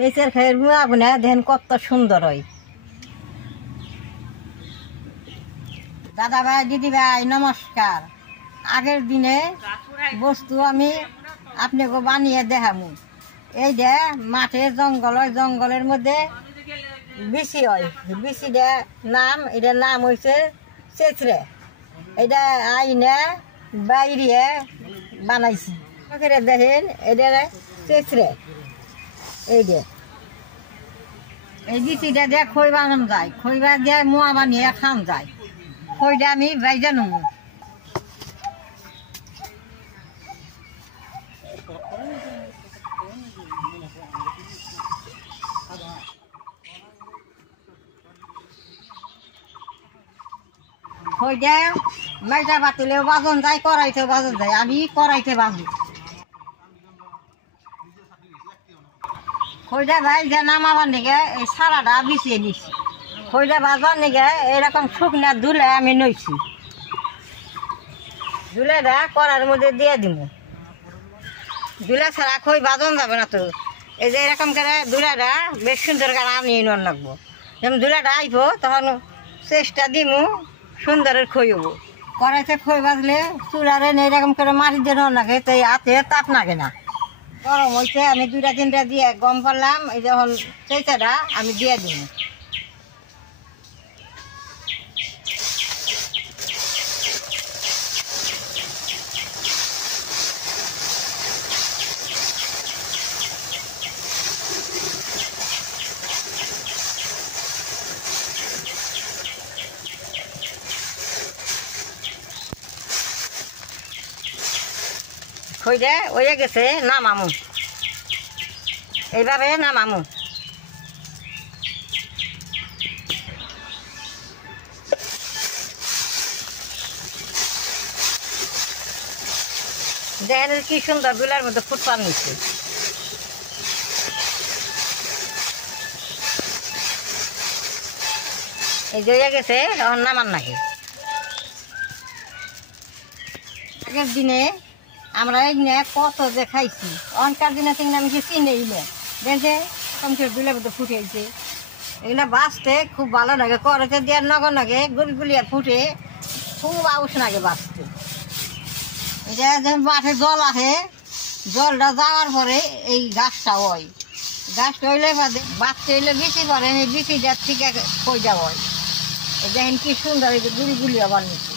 সেচের খেয়ের মুয়া গুনা দেখেন কত সুন্দর হয়। দাদা ভাই দিদি ভাই নমস্কার। আগের দিনে বস্তু আমি আপনাকে বানিয়ে দেখামু। এই যে মাঠে জঙ্গল হয়, জঙ্গলের মধ্যে বিচি হয়, বিচিটা নাম এটার নাম হয়েছে চেঁচড়ে। এটা আইনে বাইরে বানাইছি। দেখেন এটা চেঁচড়ে। এই যে এই বিচিটা দিয়ে খই বানানো যায়, খইবা দিয়ে মোয়া বানিয়ে খান যায়। খইটা আমি বাইজা নেব। খইটা মাইটা বাতিলেও বাজন যায়, কড়াইতেও বাজন যায়। আমি কড়াইতে বাজি। খইটা ভাই যে নামাবার নিগে এই সারাটা বিছিয়ে নিচ্ছি। খইটা বাজার নিগে এরকম শুকনা ধুলে আমি নইছি। ধুলেটা কড়ার মধ্যে দিয়ে দিব। ধুলে ছাড়া খই বাজন যাবে না তো। এই যে এরকম করে ধুলাটা বেশ সুন্দর করে আনিয়ে নেওয়ার লাগবো। যেমন ধুলাটা আইব তখন চেষ্টা দিমু সুন্দরের খই হবো। কড়াইতে খই বাজলে চুলারে এইরকম করে মাটি দিয়ে নেওয়ার লাগে, তো হাতে তাপ লাগে না। গরম হয়েছে, আমি দুটা তিনটা দিয়ে গম করলাম। এই যখন চেঁচাটা আমি দিয়ে দিব। খইটা হয়ে গেছে, নামামু। এইভাবে নামামু। দেখেন কি সুন্দর বিলার মধ্যে ফুটপান নিচ্ছে। এই যে হয়ে গেছে, তখন নামান নাকি। আগের দিনে আমরা এখানে কত যে খাইছি, অনকার দিনে সেখানে আমি চিনেই না। দেখে কমসে বিলের মধ্যে ফুটেছে। এগুলো বাঁচতে খুব ভালো লাগে, করেছে দেওয়ার নগর লাগে গুলগুলিয়া ফুটে খুব আউস লাগে বাঁচতে। এটা যখন মাঠে জল আসে, জলটা যাওয়ার পরে এই গাছটা হয়। গাছটা হইলে বাদে বাচ্চা হইলে বিচি পরে, এই বিচিটার থেকে কইটা হয়। এই দেখেন কি সুন্দর এই যে গুলগুলিয়া বানিয়েছে।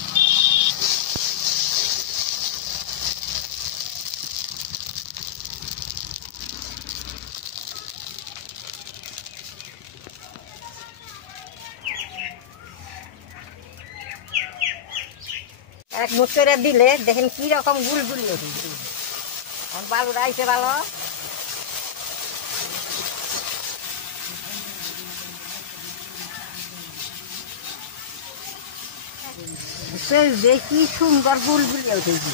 এক মুচড়ে দিলে দেখেন কি রকম গুলগুলি বালু রাইছে ভালো। দেখি সুন্দর গুলগুলি উঠেছি।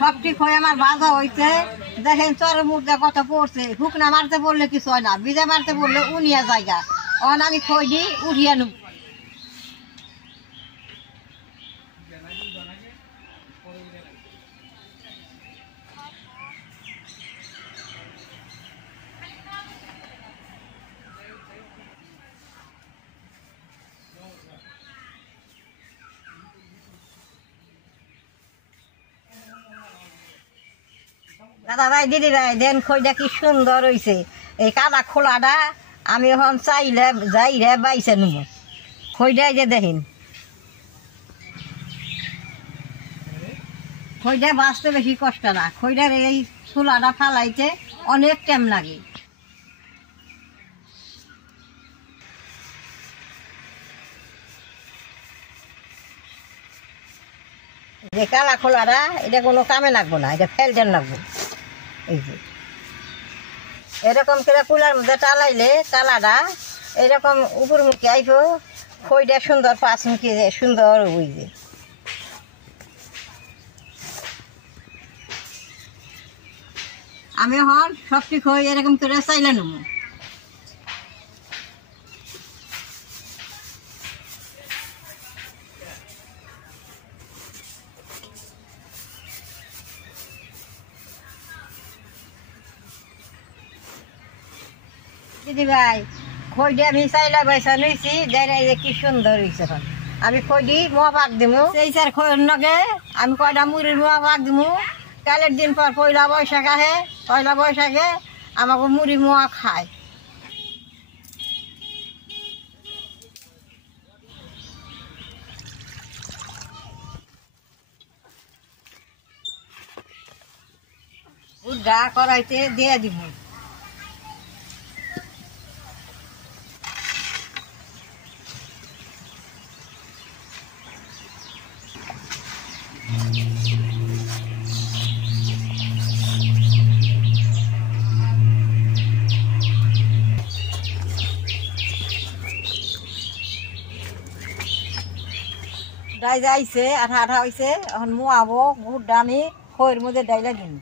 সবটি খই আমার ভাজা হইতে দেখেন চরের মুদ্রা কত পড়ছে। হুকনা মারতে বললে কিছু হয় না, বিজা মারতে বললে উনিয়া জায়গা। অন আমি খই দিই উঠিয়ে নেব। দাদা ভাই দিদি ভাই দেন খইটা কি সুন্দর হয়েছে। এই কাদা খোলাটা আমি এখন চাইলে যাই রে বাইছে নেব। খইটাই যে দেখেন, খইটা বাঁচতে বেশি কষ্ট না। খইটার এই খোলাটা ফালাইতে অনেক টাইম লাগে। যে কালা খোলাটা এটা কোনো কামে লাগবো না, এটা ফেলতে লাগবো। এই যে এরকম করে কুলার মধ্যে টালাইলে টালাটা এরকম উপরমুখী আইব, খইটা সুন্দর পাঁচমুখী সুন্দর হইবে। আমি এখন সবটি খই এরকম করে চাইলে নেব। দিদি ভাই, খইটা আমি চাইলা পয়সা নিয়েছি, দেখাই যে কি সুন্দর হয়েছে। এখন আমি খইটি মোয়া পাক দিমু, সেই চার খইয়ের নগে আমি কয়টা মুড়ির মোয়া পাক দিমু। কালের দিন পর পয়লা বৈশাখ আহে, পয়লা বৈশাখে আমাকে মুড়ি মোয়া খায়। উড্ডা কড়াইতে দিয়ে দিব। ডাই যাইছে, আঠা আঠা হয়েছে, এখন মোয়াবো। গুড়টা আমি খইয়ের মধ্যে ডাইলা দিন।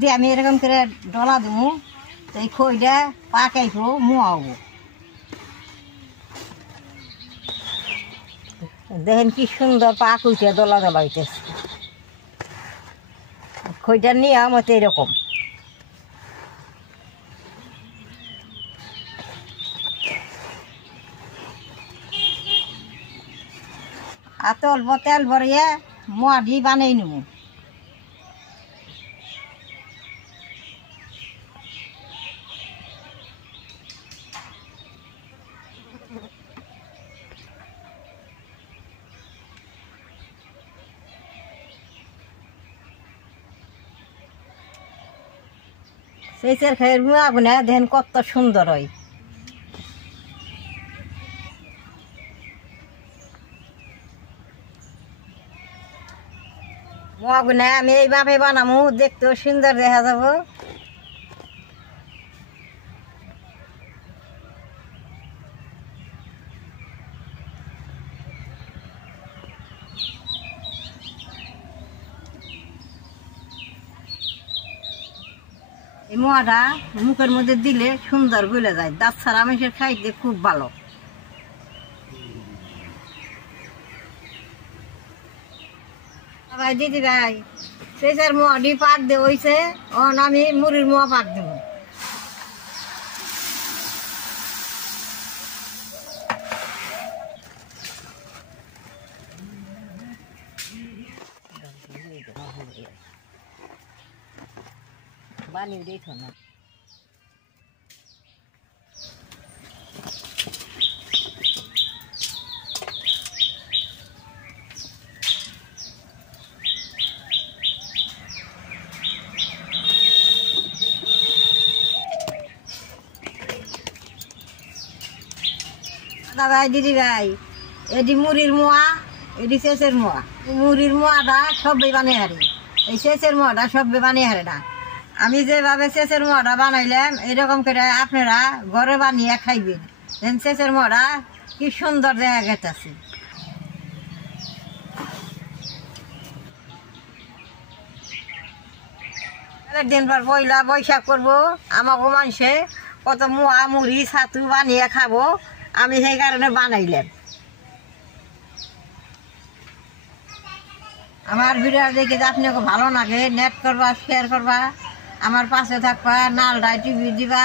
দিয়ে আমি এরকম করে ডলা দেবো, এই খইটা পাকাইব, মোয়াবো। দেখেন কি সুন্দর পাক হইতে দলা দলা হইতেছে। খইটার নিয়ম হচ্ছে এরকম। আর অল্প তেল ভরিয়ে মোয়া দিয়ে বানাই নেব। সেই চের খেয়ে মোয়া গুনা দেখেন কত সুন্দর হয়। মোয়া গুনা আমি এইভাবে বানাবো, দেখতেও সুন্দর দেখা যাব। এই মোয়াটা মুখের মধ্যে দিলে সুন্দর গলে যায়, দাঁত ছাড়া মানুষের খাইতে খুব ভালো। ভাই দিদি ভাই, সেই চার মোয়াটি পাক দিয়ে হয়েছে, আমি মুড়ির মোয়া পাক দেব। বানিয়ে দিই না। দাদা ভাই দিদি ভাই, এটি মুড়ির মোয়া, এটি শেষের মোয়া। মুড়ির মোয়াটা সবই বানিয়ে হারে, এই শেষের মোয়াটা সবই বানিয়ে হারে না। আমি যেভাবে শেষের মোয়াটা বানাইলাম এরকম করে আপনারা ঘরে বানিয়ে খাইবেন। শেষের মোয়াটা কি সুন্দর দেখা গেছে। দিন পর পয়লা বৈশাখ করবো, আমাকে মানুষে কত মোয়া মুড়ি ছাতু বানিয়ে খাবো, আমি সেই কারণে বানাইলাম। আমার ভিডিও দেখে আপনাকে ভালো লাগে, নেট করবা, শেয়ার করবা, আমার পাশে থাকবা, নালডায় টিভি দিবা।